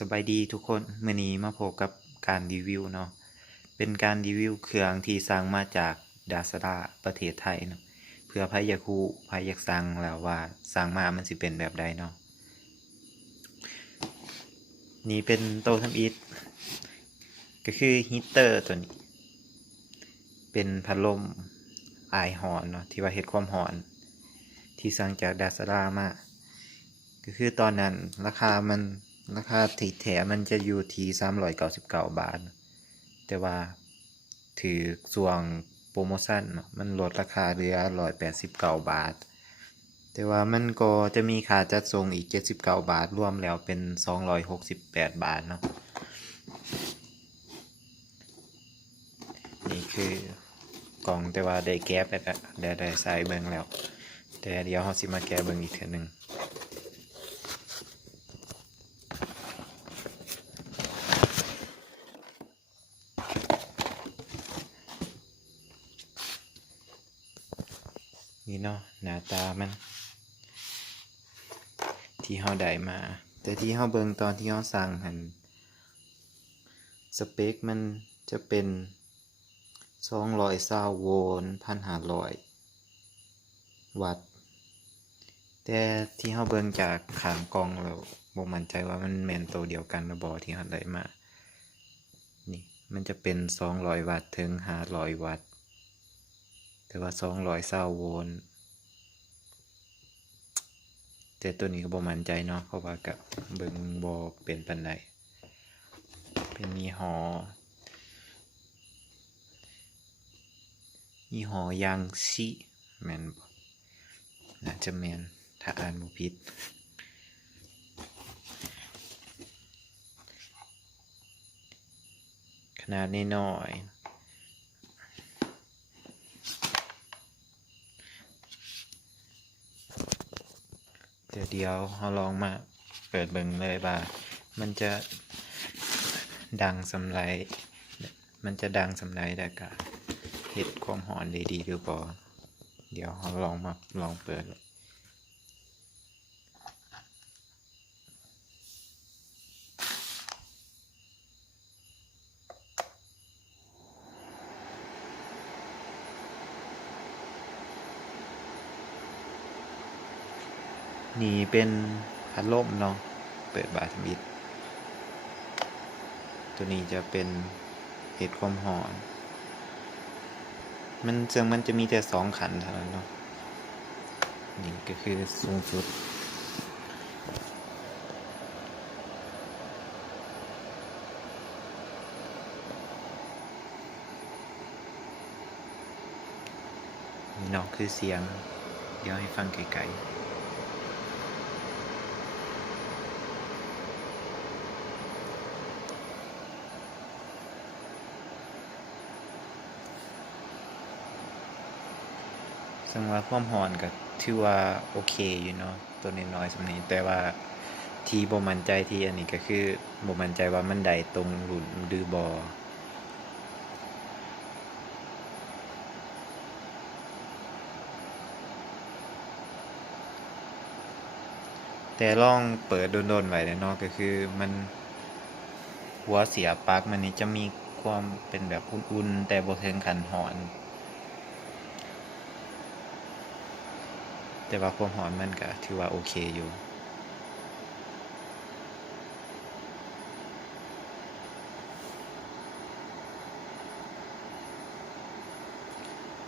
สบายดีทุกคนมื่อนี้มาพบกับการรีวิวเนาะ เป็นการรีวิวเครื่องที่สร้างมาจากดาสดาประเทศไทยเนาะ เพื่อพายาคูพายักสั่งแล้วว่าสร้างมามันสิเป็นแบบใดเนาะ นี่เป็นโตะทำอิฐก็คือฮีเตอร์ตัวนี้ เป็นพัดลมไอหอนเนาะที่ว่าเฮ็ดความหอน ที่สั่งจากดาสดามา ก็คือตอนนั้นราคามัน ราคาถีแถมันจะอยู่ที่สามร้อยเก้าสิบเก้าบาท แต่ว่าถือส่วงโปรโมชั่นเนาะมันลดราคาเหลือร้อยแปดสิบเก้าบาท แต่ว่ามันก็จะมีค่าจัดส่งอีกเจ็ดสิบเก้าบาท รวมแล้วเป็นสองร้อยหกสิบแปดบาทเนาะนี่คือกล่องแต่ว่าได้แก้ไปแล้วได้ได้ใส่เบิ่งแล้ว แต่เดี๋ยวเราสิมาแก้เบิ่งอีกเทื่อหนึง นี่เนาะหน้า ตามัน ที่เฮาได้มา แต่ที่เฮาเบิงตอนที่เฮาสั่งหันสเปคมันจะเป็น220โวลต์1,500วัตต์แต่ที่เฮาเบิงจากขางกล่องแล้วบ่มั่นใจว่ามันแม่นตัวเดียวกันรือบ่ที่เฮาได้มา นี่มันจะเป็น200วัตต์ถึง500วัตต์แต่ว่าสองร้อยเศร้าโวลต์ แต่ตัวนี้ก็บ่มั่นใจเนาะเพราะว่ากับเบิ่งบ่เป็นปานใดเป็นยี่ห้อยี่ห้อยังชิแมนน่าจะแมนถ้าอ่านบ่ผิดขนาดน้อยๆ เดี๋ยวเดี๋ยวเราลองมาเปิดเบิ่งเลยว่า มันจะดังสำไรมันจะดังสำไรแต่กะเห็ดความหอนดีดีหรือเปล่าเดี๋ยวเราลองมาลองเปิด นี่เป็นพัดลมเนาะ เปิดบาทมิดตัวนี้จะเป็นเห็ดความหอน มันเชิงมันจะมีแต่สองขันเท่านั้นเนาะ นี่ก็คือสูงสุด นี่เนาะคือเสียง เดี๋ยวให้ฟังไกลๆ ซึ่งว่าความหอนก็ถือว่าโอเคอยู่เนาะตัวน้อยๆสำนี้แต่ว่าที่บ่มั่นใจที่อันนี้ก็คือบ่มั่นใจว่ามันได้ตรงรุ่นหรือบ่แต่ลองเปิดโดนๆไว้แล้วเนาะก็คือมันหัวเสียปลั๊กมันนี่จะมีความเป็นแบบอุ่นๆ แต่บ่ถึงขันหอน แต่ว่าความหอนมันก็ถือว่าโอเคอยู่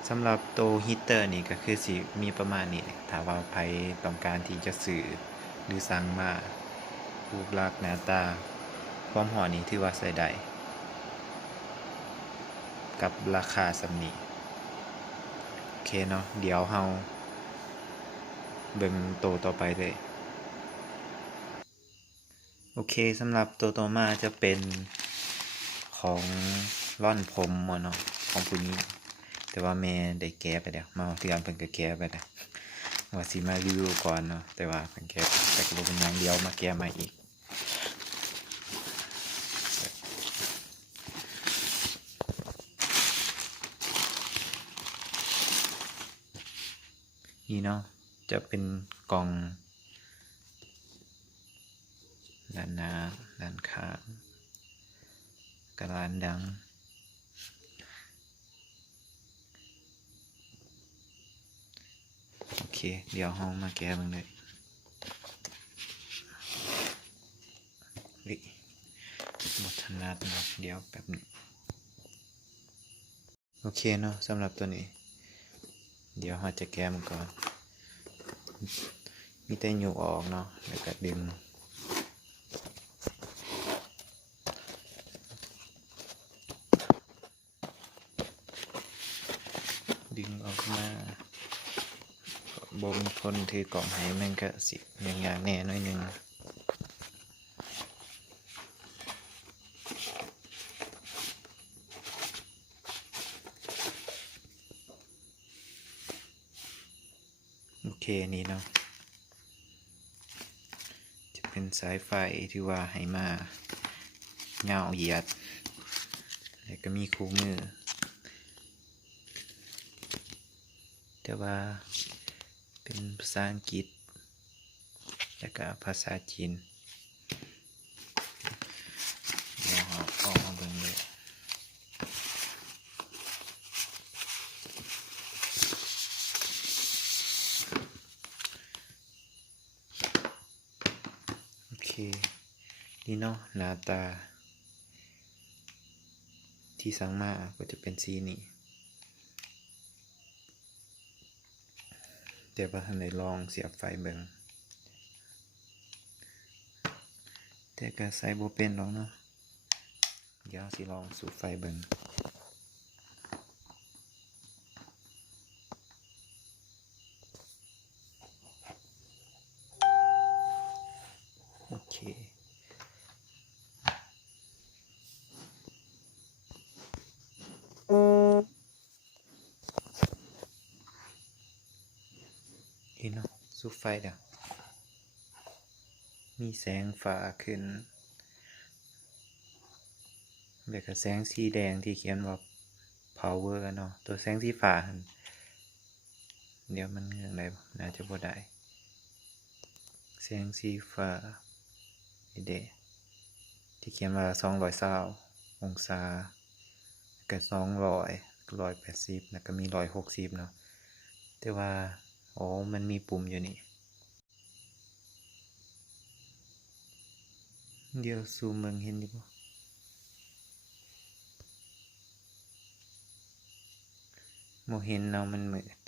สำหรับตัวฮีเตอร์นี่ก็คือสิมีประมาณนี้ถ้าว่าใครต้องการที่จะซื้อหรือสั่งมารูปลักษณ์หน้าตา ความหอนนี้ถือว่าใส่ได้กับราคาสำนีโอเคเนาะเดี๋ยวเฮา เบิ่งโตวต่อไปเลย โอเคสำหรับตัวต่อมาจะเป็นของร่อนผมเนาะของผู้นี้ แต่ว่าแม่ได้แก้ไปแล้วมาเตือนเพิ่นก็แก้ไปแล้วว่าสิมารีวิวก่อนเนาะแต่ว่าเพิ่นแก้แต่ก็เป็นหยังเดียวมาแก้ม่อีกนี่เนาะ จะเป็นกล่องด้านหน้าด้านข้างกระานดัง โอเค เดี๋ยวห้องมาแก้มึงเลยเฮ้ยหมดถนัดนะเดี๋ยวแป๊บหนึงโอเคเนาะสำหรับตัวนี้ เดี๋ยวเราจะแก้มันก่อน มีแต่หยูออกเนาะแล้วก็ดึงดึงออกมาบ่มีคนถือกล่องให้มันก็สิอย่างอย่างแน่หน่อยหนึ่ง เคนี้เนาะ จะเป็นสายไฟที่ว่าให้มาเงาเหยียด แล้วก็มีคู่มือ แต่ว่าเป็นภาษาอังกฤษ แล้วก็ภาษาจีน เดี๋ยวเราออกมาเบิ่งเลยโอเค นี้เนาะหน้าตา ที่สั่งมาก็จะเป็นสีนี้แต่ว่าท่านไหนลองเสียบไฟเบิงแต่ก็ใส่บ่เป็นลองเนาะเดี๋ยวสิลองสูบไฟเบิงโอเค เห็นเนาะสูไฟเดี๋ยวมีแสงฟ้าขึ้นแบบกับแสงสีแดงที่เขียนว่า power เนาะตัวแสงสีฟ้าเดี๋ยวมันเงื่อนอะไรน่าจะบ่ได้แสงสีฟ้าเดที่เขียนว่าสองร้อยเศร้าองศากับสองร้อยร้อยแปดสิบแล้วก็มีร้อยหกสิบเนาะแต่ว่า อ๋อ มันมีปุ่มอยู่นี่ เดี๋ยวซูมมืองเห็นดิบ่โมเห็นเนาะมันเหมือด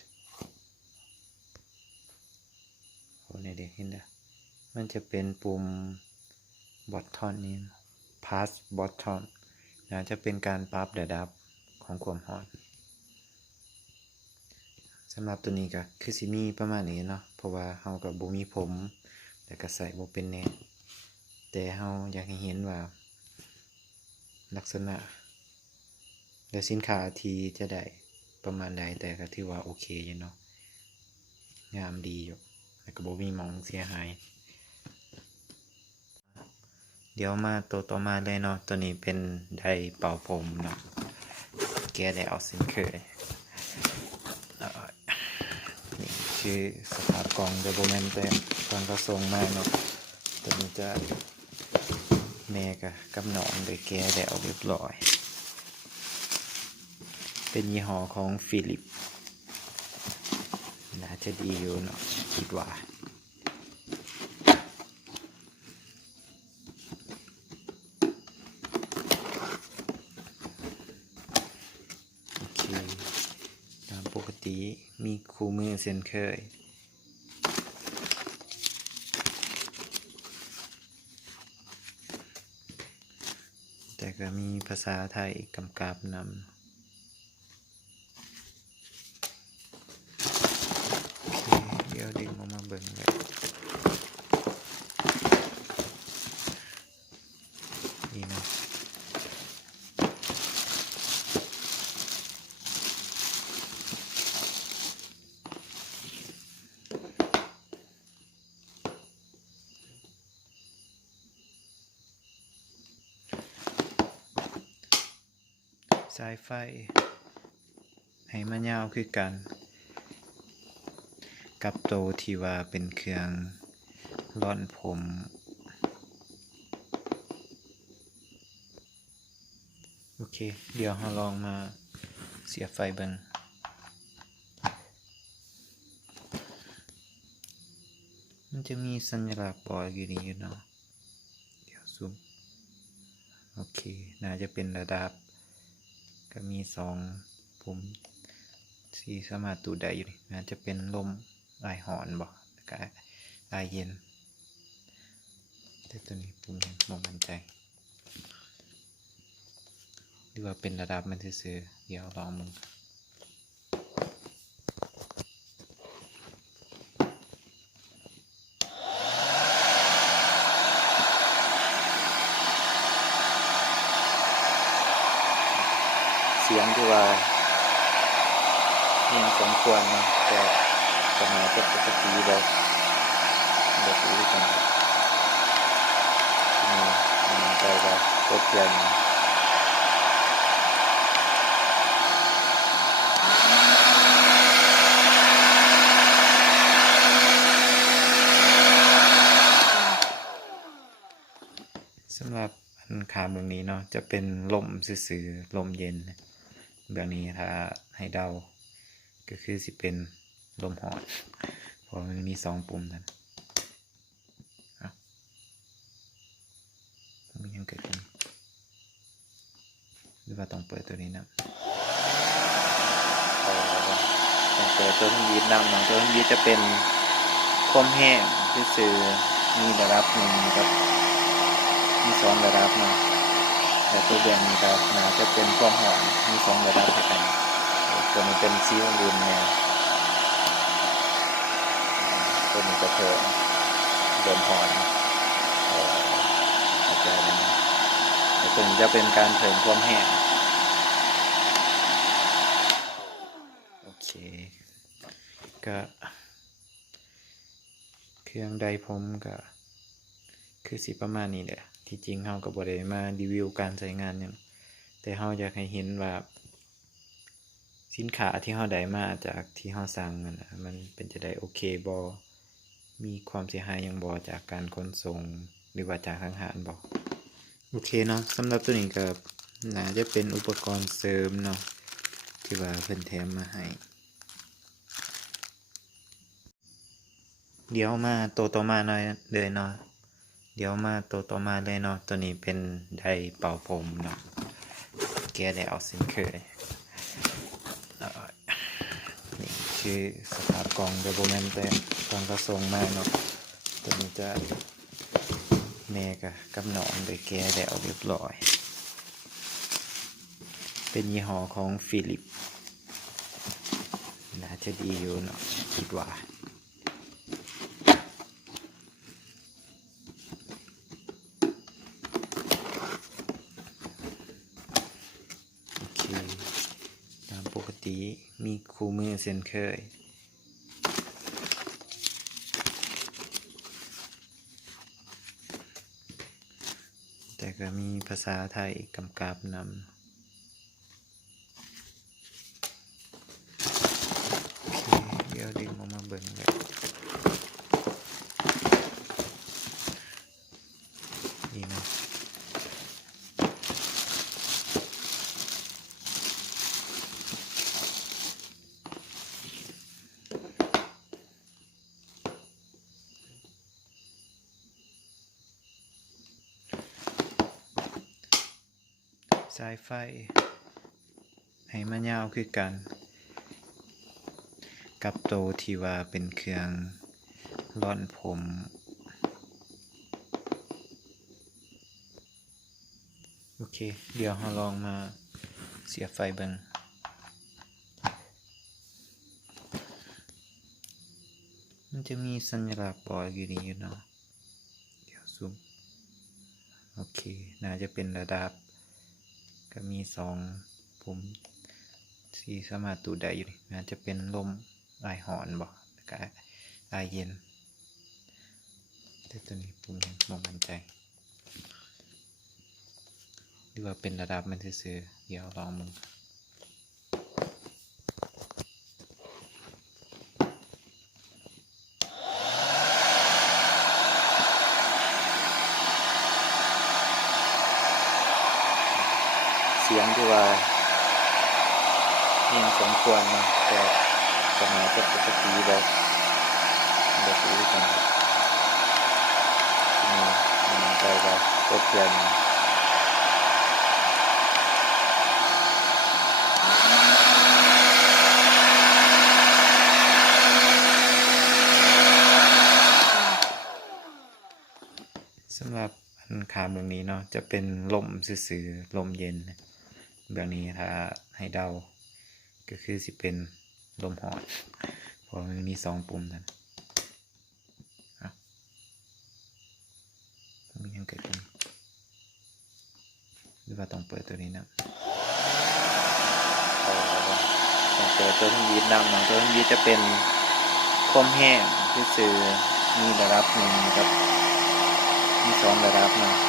โอ้เนี่ยเด็กเห็นเด้มันจะเป็นปุ่มบอททอนนี้ pass bottom นะจะเป็นการปรับระดับของความร้อนำหรับตัวนี้ก็คือสิมีประมาณนี้เนาะเพราะว่าเฮากับบ่มีผม แต่ก็ใส่บ่เป็นแน่แต่เฮาอยากให้เห็นว่า ลักษณะ และสินค้าที่จะได้ประมาณใดแต่ก็ถือว่าโอเคอยู่เนาะงามดีอยู่แล้วก็บ่มีมองเสียหาย เดี๋ยวมาตัวต่อมาเลยเนาะตัวนี้เป็นไดเป่าผมเนาะแกได้เอาส้นเคย เอ่อนี่ คือสภาพกล่องเดโบแมนเต็มตอนก็ส่งมาเนาะตัวนี้จะแม่กับกับน้องโดยแก้ได้เอาเรียบร้อย เป็นยี่ห้อของฟิลิปน่าจะดีอยู่เนาะคิดว่าโอเคตามปกติ มีคู่มือเช่นเคย แต่ก็มีภาษาไทยกำกับนำเดี๋ยวดึงออกมาเบิ่งเลยนี่เนะายไฟ ให้มะนาวคือกัน กับโตที่ว่าเป็นเครื่องร่อนผมโอเค เดี๋ยวเราลองมาเสียไฟเบิงมันจะมีสัญลักษณ์บอยกี่นี่เนาะ เดี๋ยวซูม โอเค น่าจะเป็นระดับ ก็มีสองปุ่มสี่สมาตูดได้อยู่นี่นะจะเป็นลมไอหอนบอกแล้วก็ไอเย็น แต่ตัวนี้ปุ่มยังมองมันใจหรือว่าเป็นระดับมันซื้อเดี๋ยวลองมึงเสียงที่ว่าเพียงสมควรนะแต่ปัญหาจะปกติแบบแบบนี้กันที่นี่มันใจว่าลดเพียงสำหรับอันขาเบื้องนี้เนาะจะเป็นลมซื่อๆลมเย็น นะเบื้องนี้ถ้าให้เดา ก็คือสิเป็นลมหอนเพราะมันมีสองปุ่มนั่นอ้ามันยังเกิดขึ้นหรือว่าต้องเปิดตัวนี้นะต้องเปิดตัวที่ยีดนำเนาะตัวที่ยีดจะเป็นคมแห้งที่ซื่อมีระดับหนึ่งกับมีสองระดับเนาะ แต่ตัวแบงนี่ก็น่าจะเป็นความหอมมีสองระดับกันตัวนี้เป็นซีอิ๊วรุนแนวตัวนี้ก็เพิ่มเดิมหอนอ่ออาจจะนะแต่ตัวนี้จะเป็นการเพิ่มความแห้งโอเคก็เครื่องใดผมก็คือสิประมาณนี้แหละ ที่จริงเฮาก็บ่ได้มารีวิวการใช้งานหยังแต่เฮาอยากให้เห็นว่าสินค้าที่เฮาได้มาจากที่เฮาสั่งนะมันเป็นจะได้โอเคบ่มีความเสียหายยังบ่จากการขนส่งหรือว่าจากทางหารบ่โอเคเนาะสำหรับตัวนี้ก็น่าจะเป็นอุปกรณ์เสริมเนาะที่ว่าเพิ่นแถมมาให้เดี๋ยวมาตัวต่อมาหน่อยเลยเนาะ เดี๋ยวมาตัวต่อมาเลยเนาะตัวนี้เป็นไดร์เป่าผมเนาะแกได้เอาสินเคยเอ่อนี่คือสภาพกล่องเดบแมนแต่กล่องก็ส่งมากเนาะตัวนี้จะแม่กับกับหนองโดยแกได้เอาเรียบร้อย เป็นยี่ห้อของฟิลิปน่าจะดีอยู่เนาะคิดว่า โอเค ต มีคู่มือเช่นเคย แต่ก็มีภาษาไทยกำกับนำโอเค เดี๋ยวดึงออกมาเบิ่งเลยนี่นะ สายไฟ ให้มันยาวคือกัน กับโตที่ว่าเป็นเครื่องร่อนผมโอเค เดี๋ยวเราลองมาเสียบไฟเบิงมันจะมีสัญลักษณ์บอกอยู่นี่อยู่เนาะ เดี๋ยวซูม โอเค น่าจะเป็นระดับ ก็มีสองปุ่มสีสมาตูดได้อยู่นี่นะจะเป็นลมไอหอนบอกแล้วก็ไอาเย็นแต่ตัวนี้ปุ่มยังมองมั่นใจหรือว่าเป็นระดับมันซื่อๆเดี๋ยวลองมึงเเสียงที่ ว่าเพียงสมควรนะแต่สมัยจะปกติแบบแบบนี้กันนี่มันใจว่าเปิดเตือนสำหรับอันขาเมืองนี้เนาะจะเป็นลมซื่อๆลมเย็นนะ เบื้องนี้ถ้าให้เดา ก็คือสิเป็นลมหอดเพราะมันมีสองปุ่มนั่นอะมันยังเกิดขึ้นหรือว่าต้องเปิดตัวนี้นะต้องเปิดตัวทั้งยีดนำนาะตัวทั้งยีดจะเป็นคมแห้งที่ซื่อมีระดับหนึ่งครับ มีสองระดับนะ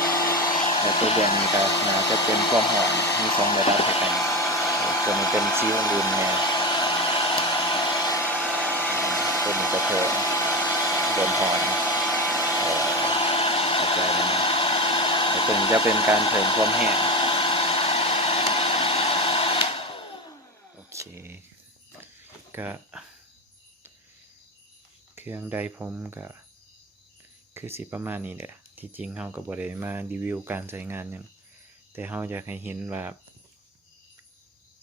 แต่ตัวแบนนี่ก็น่าจะเป็นความหอมมีสองระดับเท่ากันตัวนี้เป็นซีอิ๊วรุนเนี่ยตัวนี้จะเพิ่มโดนหอมอาจแล้วนะแต่ตัวนี้จะเป็นการเพิ่มความแห้งโอเคก็เครื่องใดผมก็ คือสิประมาณนี้แหละ ที่จริงเฮาก็บ่ได้มารีวิวการใช้งานหยังแต่เฮาอยากให้เห็นว่า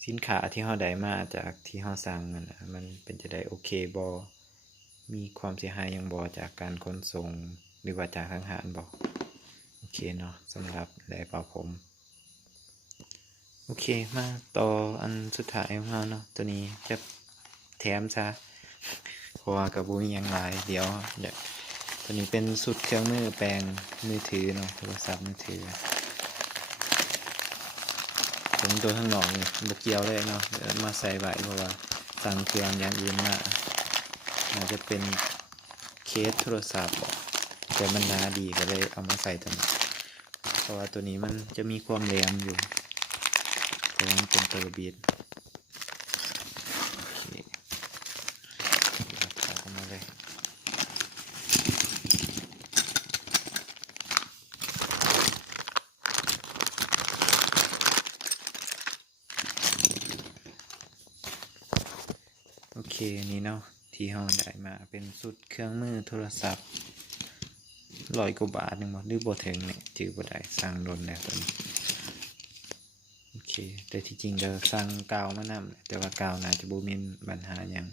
สินค้าที่เฮาได้มาจากที่เฮาสั่งนั่นนะมันเป็นจะได้โอเคบ่มีความเสียหายยังบ่จากการขนส่งหรือว่าจากทางหารบ่โอเคเนาะสำหรับแดเป่าผม โอเคมาต่ออันสุดท้ายของเราเนาะตัวนี้จะแถมซะเพราะว่ากับบุมียังหลายเดี๋ยวอยาก ตัวนี้เป็นสุดเครื่องมือแปลงมือถือเนาะโทรศัพท์มือถือผมตัวข้างนอกนี่บเกียวเลยเนาะเดี๋ยวมาใส่ไว้เพราะว่าสั่งเครื่องอย่างอื่นมาอาจจะเป็นเคสโทรศัพท์บอกแต่มันหนาดีก็เลยเอามาใส่ตัวนี้เพราะว่าตัวนี้มันจะมีความแหลมอยู่เพราะว่ามันเป็นตัวบีดโอเครับสายเข้ามาเลย โอเคนี่เนาะ ที่ห้องได้มาเป็นสุดเครื่องมือโทรศัพท์ร้อยกว่าบาทหนึ่งบ่หรือบ่ถึงเนี่ยจือบ่ได้สั่งโดนแล้วตัวนี้โอเค แต่ที่จริงก็สั่งกาวมานำแต่ว่ากาวน่าจะบ่มีปัญหาหยัง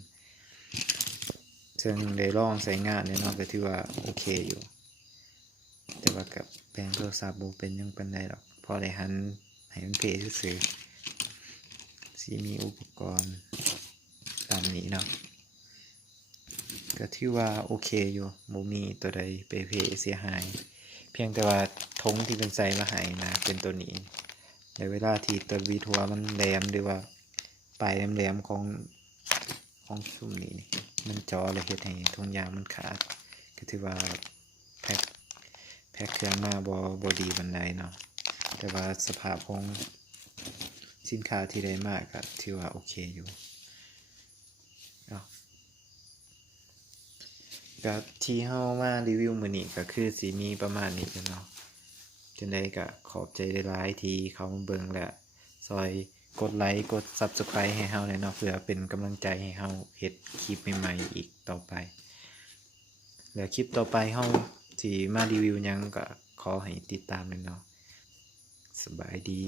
ซึ่งได้ลองใช้งานเนี่ยเนาะก็ถือว่าโอเคอยู่ แต่ว่ากับแปลงโทรศัพท์บ่เป็นยังเปานใดหรอกพอได้หันให้มันเพซื่อๆสิมีอุปกรณ์ตามนี้เนาะ ก็ถือว่าโอเคอยู่โมมีตัวใดไปเพเสียหาย เพียงแต่ว่าทงที่เป็นใส่มาให้นะเป็นตัวนี้ในเวลาที่ตัววีทัวมันแหลมหรือว่าปลายแหลมๆของของซุ่มนี้นี่มันจอเลยเฮ็ดให้ทงยางมันขาด ก็ถือว่าแพ็คแพ็คเครื่องมาบอบอดีบันไดเนาะแต่ว่าสภาพของสินค้าที่ได้มากก็ถือว่าโอเคอยู่ เอา ก็ที่เฮามารีวิวมือนี้ก็คือสีมีประมาณนี้กันเนาะจังไดก็ขอบใจได้หลายที่เขามาเบิ่งและซอยกดไลค์กด Subscribe ให้เฮาเลยเนาะเพื่อเป็นกำลังใจให้เฮาเฮ็ดคลิปใหม่ๆอีกต่อไป แล้วคลิปต่อไปเฮาสิมารีวิวยังก็ขอให้ติดตามเลยเนาะสบายดี